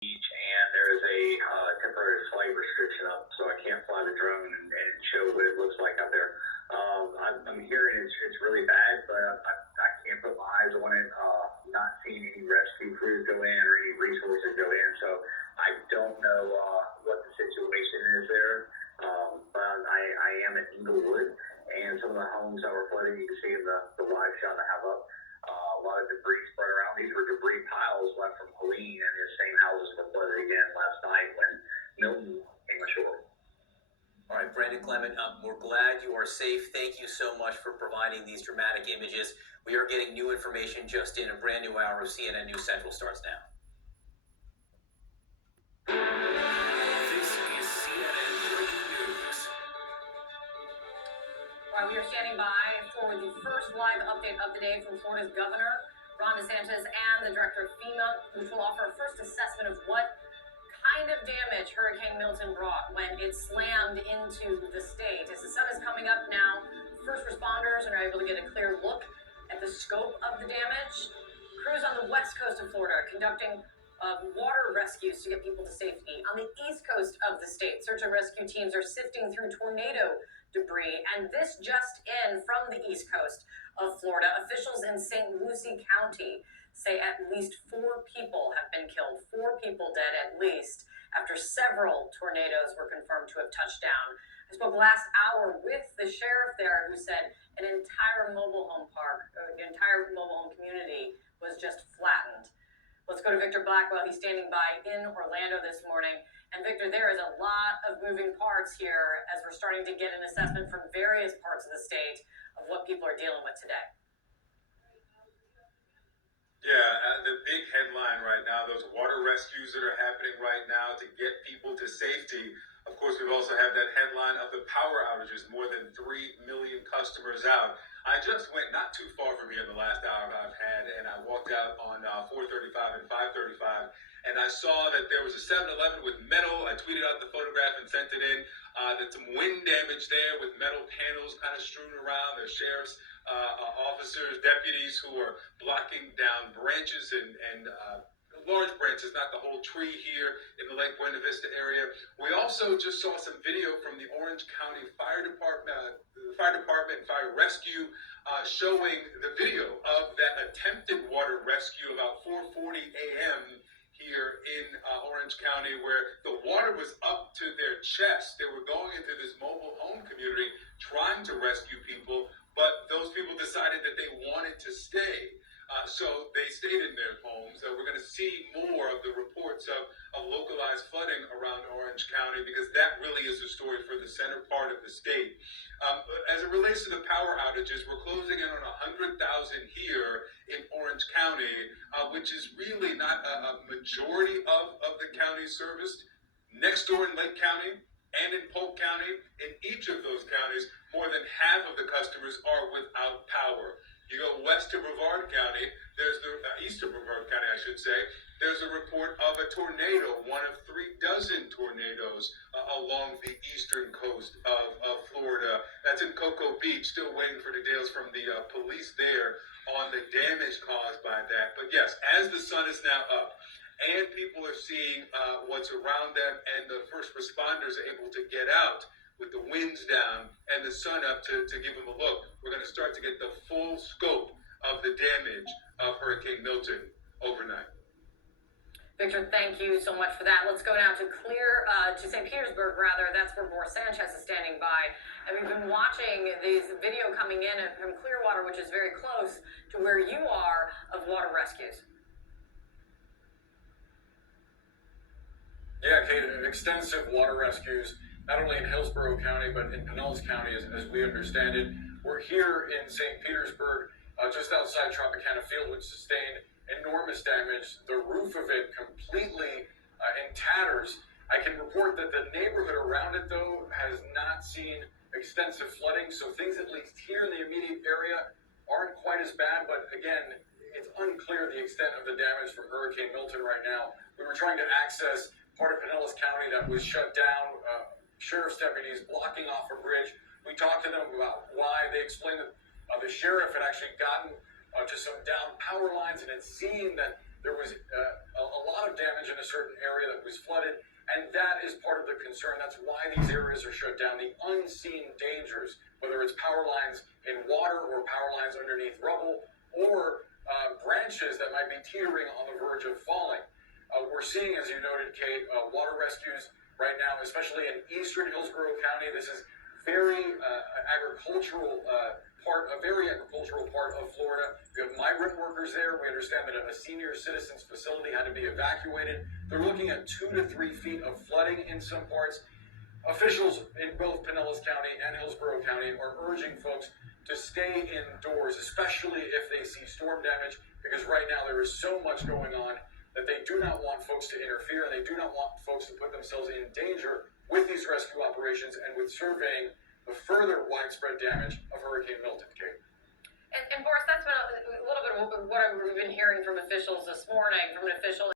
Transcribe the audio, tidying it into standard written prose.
beach, and there is a temporary flight restriction up, so I can't fly the drone and show what it looks like out there. I'm hearing it's really bad, but I can't put my eyes on it. Not seeing any rescue crews go in or any resources go in, so I don't know what the situation is there. But I am in Inglewood, and some of the homes that were flooded, you can see in the live shot I have up. A lot of debris spread around. These were debris piles left from Helene, and his same houses were flooded again last night when Milton came ashore. All right, Brandon Clement, we're glad you are safe. Thank you so much for providing these dramatic images. We are getting new information just in. A brand new hour of CNN News Central starts now. This is CNN Breaking News. All right, we are standing by for the first live update of the day from Florida's Governor, Ron DeSantis, and the Director of FEMA, which will offer a first assessment of what kind of damage Hurricane Milton brought when it slammed into the state. As the sun is coming up now, first responders are able to get a clear look at the scope of the damage. Crews on the west coast of Florida are conducting water rescues to get people to safety. On the east coast of the state, search and rescue teams are sifting through tornado debris. And this just in from the east coast of Florida, officials in St. Lucie County say at least 4 people have been killed, 4 people dead at least, after several tornadoes were confirmed to have touched down. I spoke last hour with the sheriff there, who said an entire mobile home park, the entire mobile home community was just flattened. Let's go to Victor Blackwell. He's standing by in Orlando this morning. And Victor, there is a lot of moving parts here as we're starting to get an assessment from various parts of the state of what people are dealing with today. Yeah, the big headline right now, those water rescues that are happening right now to get people to safety. Of course, we've also had that headline of the power outages, more than 3 million customers out. I just went not too far from here in the last hour I've had, and I walked out on 435 and 535, and I saw that there was a 7-Eleven with metal. I tweeted out the photograph and sent it in. There's some wind damage there with metal panels kind of strewn around. There's sheriff's officers, deputies who are blocking down branches and large branches, not the whole tree here in the Lake Buena Vista area. We also just saw some video from the Orange County Fire Department, and Fire Rescue, showing the video of that attempted water rescue about 4:40 a.m. here in Orange County, where the water was up to their chest. They were going into this mobile home community trying to rescue people, but those people decided that they wanted to stay. So they stayed in their homes. We're going to see more of the reports of localized flooding around Orange County, because that really is the story for the center part of the state. As it relates to the power outages, we're closing in on 100,000 here in Orange County, which is really not a majority of the county serviced. Next door in Lake County and in Polk County, in each of those counties, more than half of the customers are without power. You go west to Brevard County, there's the east of Brevard County, I should say, there's a report of a tornado, one of 3 dozen tornadoes along the eastern coast of Florida. That's in Cocoa Beach, still waiting for details from the police there on the damage caused by that. But yes, as the sun is now up and people are seeing what's around them, and the first responders are able to get out with the winds down and the sun up to give them a look, we're going to start to get the full scope of the damage of Hurricane Milton overnight. Victor, thank you so much for that. Let's go now to St. Petersburg, rather. That's where Boris Sanchez is standing by. And we've been watching this video coming in from Clearwater, which is very close to where you are, of water rescues. Yeah, Kate, extensive water rescues, not only in Hillsborough County, but in Pinellas County, as we understand it. We're here in St. Petersburg, just outside Tropicana Field, which sustained enormous damage. The roof of it completely in tatters. I can report that the neighborhood around it, though, has not seen extensive flooding, so things, at least here in the immediate area, aren't quite as bad. But again, it's unclear the extent of the damage from Hurricane Milton right now. We were trying to access part of Pinellas County that was shut down. Sheriff's deputies blocking off a bridge. We talked to them about why. They explained that the sheriff had actually gotten to some down power lines and had seen that there was a lot of damage in a certain area that was flooded, and that is part of the concern. That's why these areas are shut down. The unseen dangers, whether it's power lines in water or power lines underneath rubble or branches that might be teetering on the verge of falling. We're seeing, as you noted, Kate, water rescues right now, especially in eastern Hillsborough County. This is very agricultural part of Florida. We have migrant workers there. We understand that a senior citizens facility had to be evacuated. They're looking at 2 to 3 feet of flooding in some parts. Officials in both Pinellas County and Hillsborough County are urging folks to stay indoors, especially if they see storm damage, because right now there is so much going on that they do not want folks to interfere, and they do not want folks to put themselves in danger with these rescue operations and with surveying the further widespread damage of Hurricane Milton, Kate. And Boris, that's been a little bit of what we've been hearing from officials this morning, from an official